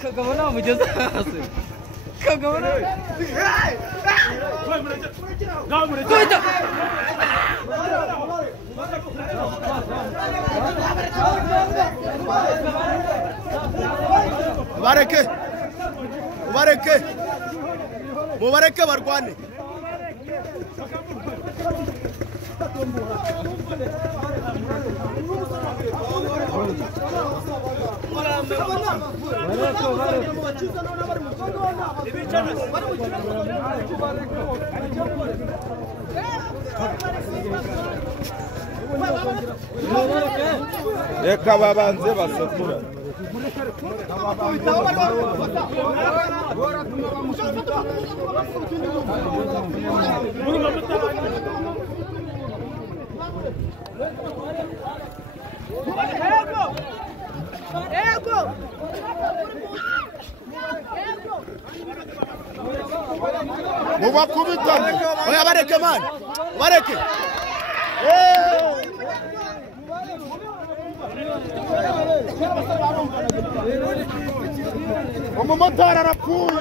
Kagak mujizat. Kagak mubareke barwane. Reka babanze basakura. Mubakubitane. Oya bareke man. Bareke. Umumotari arapfuye.